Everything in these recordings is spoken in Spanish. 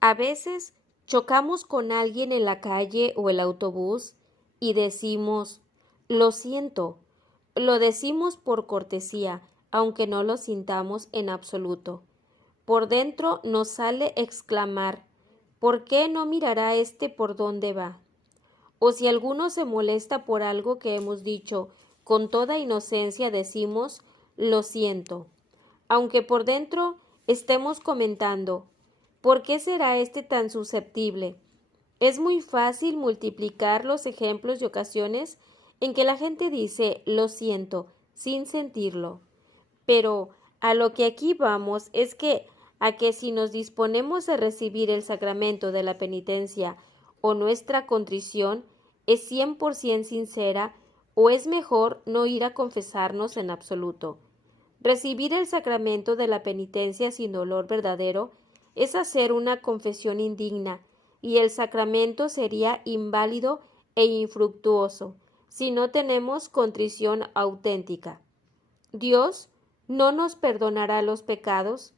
A veces chocamos con alguien en la calle o el autobús y decimos, lo siento. Lo decimos por cortesía, aunque no lo sintamos en absoluto. Por dentro nos sale exclamar, ¿por qué no mirará este por dónde va? O si alguno se molesta por algo que hemos dicho, con toda inocencia decimos, lo siento. Aunque por dentro estemos comentando, ¿por qué será este tan susceptible? Es muy fácil multiplicar los ejemplos y ocasiones en que la gente dice lo siento sin sentirlo. Pero a lo que aquí vamos es que si nos disponemos a recibir el sacramento de la penitencia o nuestra contrición es 100% sincera o es mejor no ir a confesarnos en absoluto. Recibir el sacramento de la penitencia sin dolor verdadero es hacer una confesión indigna, y el sacramento sería inválido e infructuoso si no tenemos contrición auténtica. Dios no nos perdonará los pecados.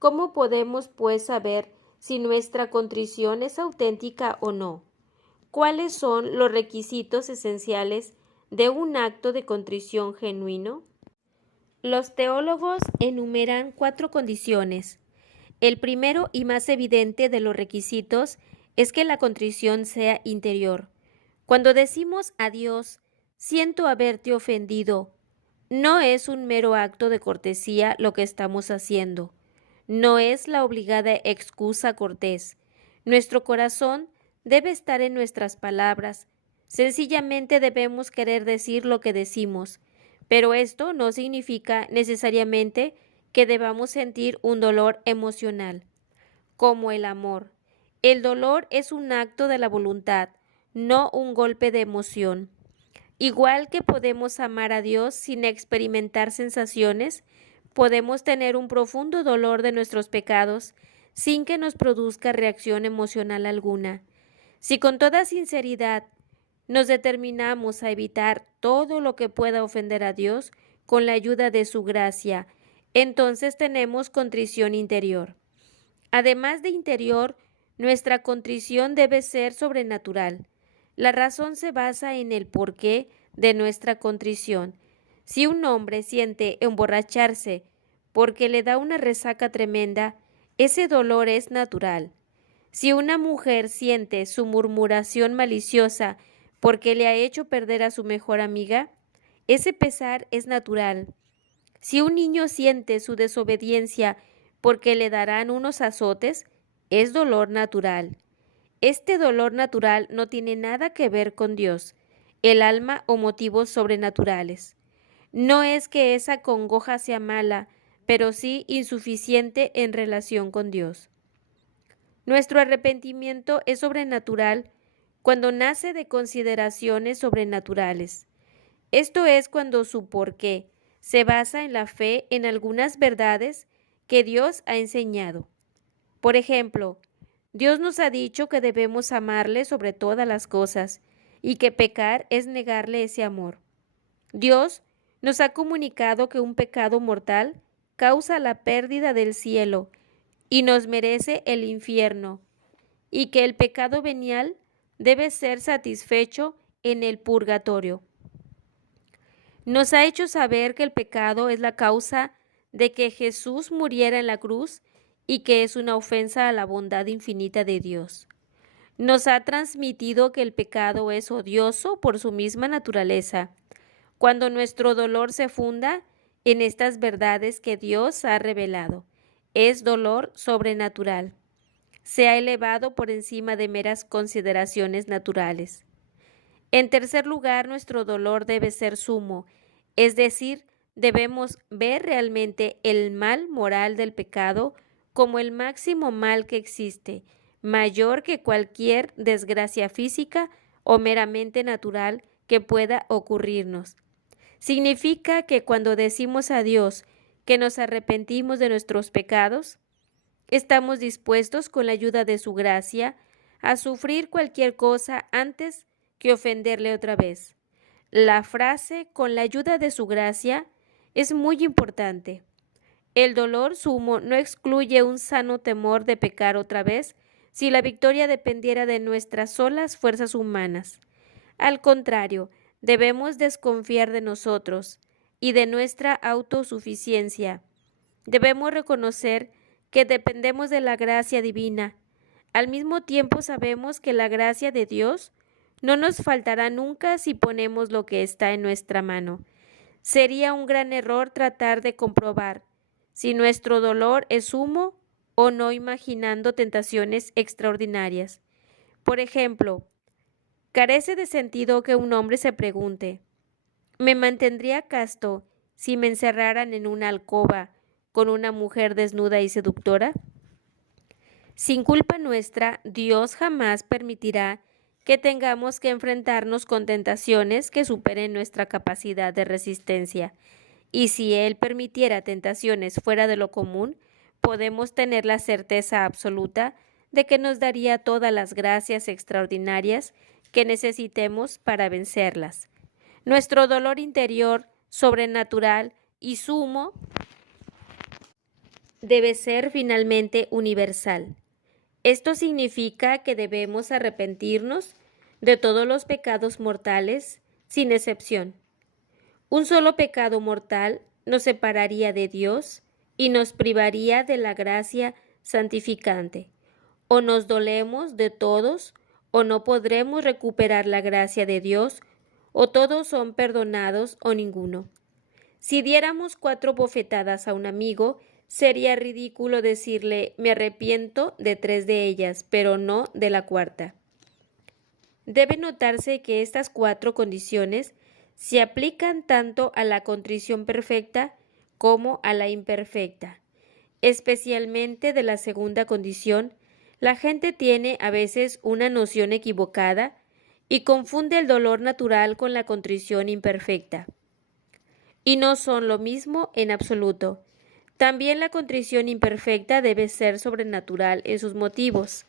¿Cómo podemos, pues, saber si nuestra contrición es auténtica o no? ¿Cuáles son los requisitos esenciales de un acto de contrición genuino? Los teólogos enumeran 4 condiciones. El primero y más evidente de los requisitos es que la contrición sea interior. Cuando decimos a Dios, siento haberte ofendido, no es un mero acto de cortesía lo que estamos haciendo. No es la obligada excusa cortés. Nuestro corazón debe estar en nuestras palabras. Sencillamente debemos querer decir lo que decimos, pero esto no significa necesariamente que debamos sentir un dolor emocional, como el amor. El dolor es un acto de la voluntad, no un golpe de emoción. Igual que podemos amar a Dios sin experimentar sensaciones, podemos tener un profundo dolor de nuestros pecados sin que nos produzca reacción emocional alguna. Si con toda sinceridad nos determinamos a evitar todo lo que pueda ofender a Dios con la ayuda de su gracia, entonces tenemos contrición interior. Además de interior, nuestra contrición debe ser sobrenatural. La razón se basa en el porqué de nuestra contrición. Si un hombre siente emborracharse porque le da una resaca tremenda, ese dolor es natural. Si una mujer siente su murmuración maliciosa porque le ha hecho perder a su mejor amiga, ese pesar es natural. Si un niño siente su desobediencia porque le darán unos azotes, es dolor natural. Este dolor natural no tiene nada que ver con Dios, el alma o motivos sobrenaturales. No es que esa congoja sea mala, pero sí insuficiente en relación con Dios. Nuestro arrepentimiento es sobrenatural cuando nace de consideraciones sobrenaturales. Esto es cuando su porqué se basa en la fe en algunas verdades que Dios ha enseñado. Por ejemplo, Dios nos ha dicho que debemos amarle sobre todas las cosas y que pecar es negarle ese amor. Dios nos ha comunicado que un pecado mortal causa la pérdida del cielo y nos merece el infierno, y que el pecado venial debe ser satisfecho en el purgatorio. Nos ha hecho saber que el pecado es la causa de que Jesús muriera en la cruz y que es una ofensa a la bondad infinita de Dios. Nos ha transmitido que el pecado es odioso por su misma naturaleza, cuando nuestro dolor se funda en estas verdades que Dios ha revelado. Es dolor sobrenatural. Se ha elevado por encima de meras consideraciones naturales. En tercer lugar, nuestro dolor debe ser sumo, es decir, debemos ver realmente el mal moral del pecado como el máximo mal que existe, mayor que cualquier desgracia física o meramente natural que pueda ocurrirnos. Significa que cuando decimos a Dios que nos arrepentimos de nuestros pecados, estamos dispuestos, con la ayuda de su gracia, a sufrir cualquier cosa antes que ofenderle otra vez. La frase "con la ayuda de su gracia" es muy importante. El dolor sumo no excluye un sano temor de pecar otra vez, si la victoria dependiera de nuestras solas fuerzas humanas. Al contrario, debemos desconfiar de nosotros y de nuestra autosuficiencia. Debemos reconocer que dependemos de la gracia divina. Al mismo tiempo sabemos que la gracia de Dios no nos faltará nunca si ponemos lo que está en nuestra mano. Sería un gran error tratar de comprobar si nuestro dolor es sumo o no imaginando tentaciones extraordinarias. Por ejemplo, carece de sentido que un hombre se pregunte, ¿me mantendría casto si me encerraran en una alcoba con una mujer desnuda y seductora? Sin culpa nuestra, Dios jamás permitirá que tengamos que enfrentarnos con tentaciones que superen nuestra capacidad de resistencia. Y si Él permitiera tentaciones fuera de lo común, podemos tener la certeza absoluta de que nos daría todas las gracias extraordinarias que necesitemos para vencerlas. Nuestro dolor interior, sobrenatural y sumo debe ser finalmente universal. Esto significa que debemos arrepentirnos de todos los pecados mortales, sin excepción. Un solo pecado mortal nos separaría de Dios y nos privaría de la gracia santificante. O nos dolemos de todos, o no podremos recuperar la gracia de Dios, o todos son perdonados o ninguno. Si diéramos 4 bofetadas a un amigo, sería ridículo decirle me arrepiento de 3 de ellas, pero no de la 4ª. Debe notarse que estas 4 condiciones se aplican tanto a la contrición perfecta como a la imperfecta. Especialmente de la segunda condición, la gente tiene a veces una noción equivocada y confunde el dolor natural con la contrición imperfecta. Y no son lo mismo en absoluto. También la contrición imperfecta debe ser sobrenatural en sus motivos.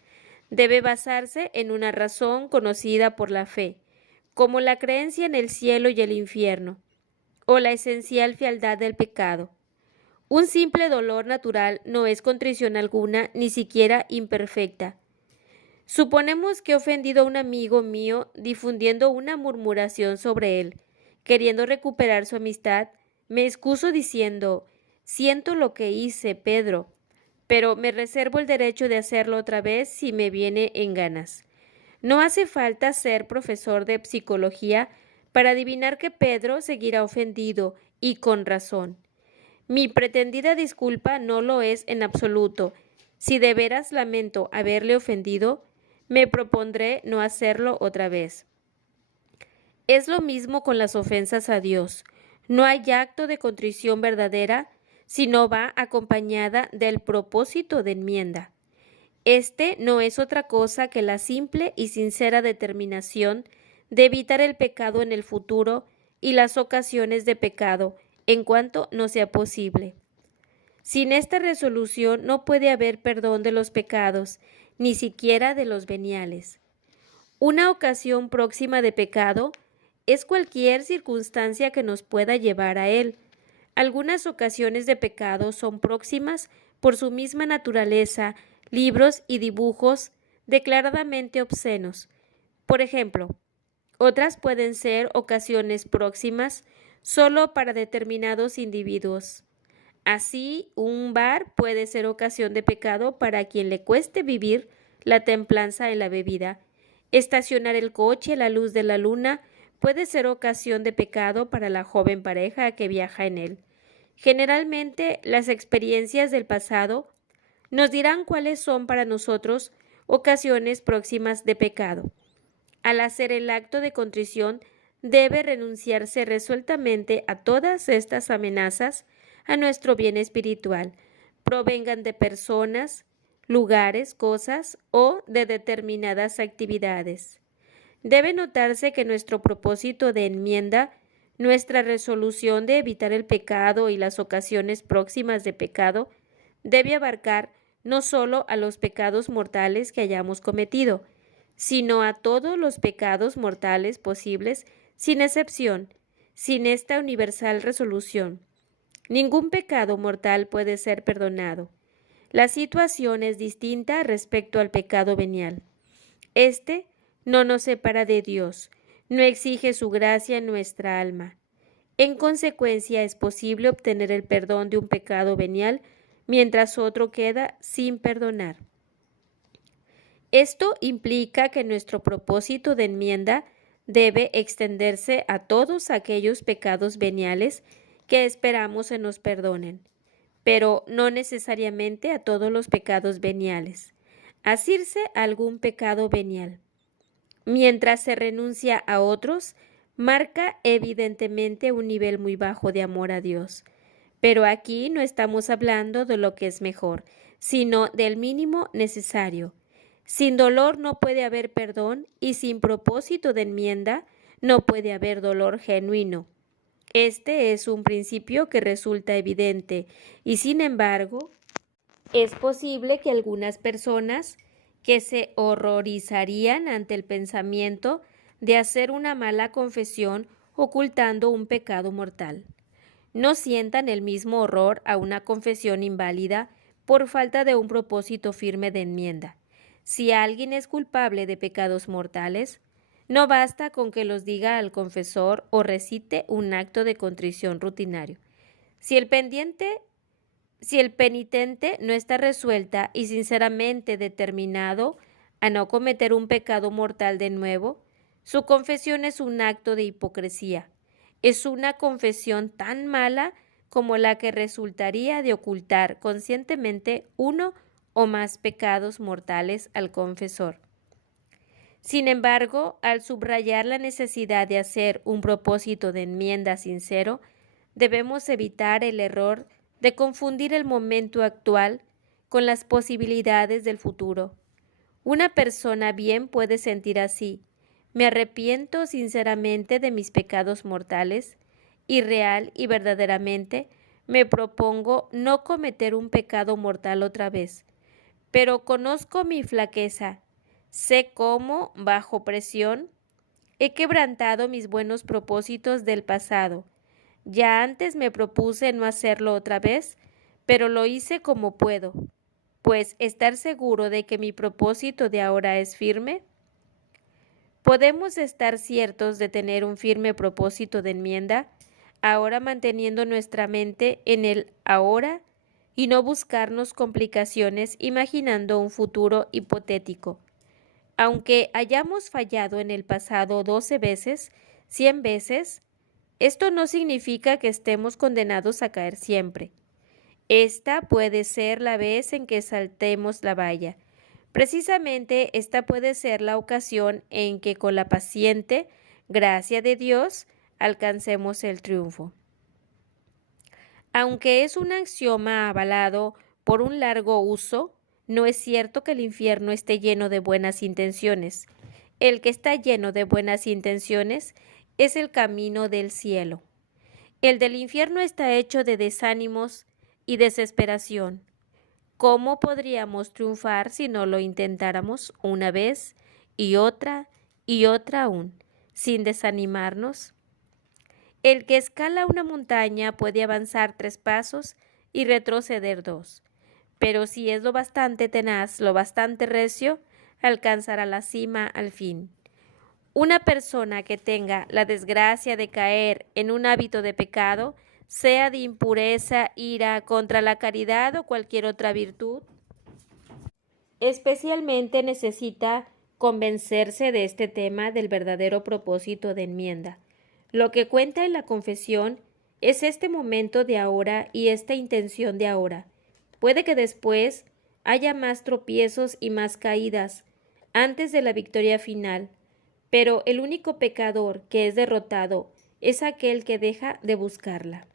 Debe basarse en una razón conocida por la fe, como la creencia en el cielo y el infierno, o la esencial fealdad del pecado. Un simple dolor natural no es contrición alguna, ni siquiera imperfecta. Suponemos que he ofendido a un amigo mío difundiendo una murmuración sobre él. Queriendo recuperar su amistad, me excuso diciendo, siento lo que hice, Pedro, pero me reservo el derecho de hacerlo otra vez si me viene en ganas. No hace falta ser profesor de psicología para adivinar que Pedro seguirá ofendido y con razón. Mi pretendida disculpa no lo es en absoluto. Si de veras lamento haberle ofendido, me propondré no hacerlo otra vez. Es lo mismo con las ofensas a Dios. No hay acto de contrición verdadera si no va acompañada del propósito de enmienda. Este no es otra cosa que la simple y sincera determinación de evitar el pecado en el futuro y las ocasiones de pecado en cuanto no sea posible. Sin esta resolución no puede haber perdón de los pecados, ni siquiera de los veniales. Una ocasión próxima de pecado es cualquier circunstancia que nos pueda llevar a él. Algunas ocasiones de pecado son próximas por su misma naturaleza, libros y dibujos declaradamente obscenos. Por ejemplo, otras pueden ser ocasiones próximas solo para determinados individuos. Así, un bar puede ser ocasión de pecado para quien le cueste vivir la templanza en la bebida. Estacionar el coche a la luz de la luna puede ser ocasión de pecado para la joven pareja que viaja en él. Generalmente, las experiencias del pasado nos dirán cuáles son para nosotros ocasiones próximas de pecado. Al hacer el acto de contrición, debe renunciarse resueltamente a todas estas amenazas a nuestro bien espiritual, provengan de personas, lugares, cosas o de determinadas actividades. Debe notarse que nuestro propósito de enmienda, nuestra resolución de evitar el pecado y las ocasiones próximas de pecado, debe abarcar no solo a los pecados mortales que hayamos cometido, sino a todos los pecados mortales posibles, sin excepción. Sin esta universal resolución, ningún pecado mortal puede ser perdonado. La situación es distinta respecto al pecado venial. Este no nos separa de Dios, no exige su gracia en nuestra alma. En consecuencia, es posible obtener el perdón de un pecado venial mientras otro queda sin perdonar. Esto implica que nuestro propósito de enmienda debe extenderse a todos aquellos pecados veniales que esperamos se nos perdonen, pero no necesariamente a todos los pecados veniales. Asirse a algún pecado venial, mientras se renuncia a otros, marca evidentemente un nivel muy bajo de amor a Dios. Pero aquí no estamos hablando de lo que es mejor, sino del mínimo necesario. Sin dolor no puede haber perdón y sin propósito de enmienda no puede haber dolor genuino. Este es un principio que resulta evidente y sin embargo es posible que algunas personas que se horrorizarían ante el pensamiento de hacer una mala confesión ocultando un pecado mortal no sientan el mismo horror a una confesión inválida por falta de un propósito firme de enmienda. Si alguien es culpable de pecados mortales, no basta con que los diga al confesor o recite un acto de contrición rutinario. Si el penitente no está resuelta y sinceramente determinado a no cometer un pecado mortal de nuevo, su confesión es un acto de hipocresía. Es una confesión tan mala como la que resultaría de ocultar conscientemente uno o más pecados mortales al confesor. Sin embargo, al subrayar la necesidad de hacer un propósito de enmienda sincero, debemos evitar el error de confundir el momento actual con las posibilidades del futuro. Una persona bien puede sentir así: me arrepiento sinceramente de mis pecados mortales y real y verdaderamente me propongo no cometer un pecado mortal otra vez. Pero conozco mi flaqueza, sé cómo, bajo presión, he quebrantado mis buenos propósitos del pasado. Ya antes me propuse no hacerlo otra vez, pero lo hice como puedo, pues estar seguro de que mi propósito de ahora es firme. Podemos estar ciertos de tener un firme propósito de enmienda, ahora manteniendo nuestra mente en el ahora y no buscarnos complicaciones imaginando un futuro hipotético. Aunque hayamos fallado en el pasado 12 veces, 100 veces, esto no significa que estemos condenados a caer siempre. Esta puede ser la vez en que saltemos la valla. Precisamente esta puede ser la ocasión en que con la paciente gracia de Dios alcancemos el triunfo. Aunque es un axioma avalado por un largo uso, no es cierto que el infierno esté lleno de buenas intenciones. El que está lleno de buenas intenciones es el camino del cielo. El del infierno está hecho de desánimos y desesperación. ¿Cómo podríamos triunfar si no lo intentáramos una vez y otra aún, sin desanimarnos? El que escala una montaña puede avanzar 3 pasos y retroceder 2, pero si es lo bastante tenaz, lo bastante recio, alcanzará la cima al fin. Una persona que tenga la desgracia de caer en un hábito de pecado, sea de impureza, ira, contra la caridad o cualquier otra virtud, especialmente necesita convencerse de este tema del verdadero propósito de enmienda. Lo que cuenta en la confesión es este momento de ahora y esta intención de ahora. Puede que después haya más tropiezos y más caídas antes de la victoria final, pero el único pecador que es derrotado es aquel que deja de buscarla.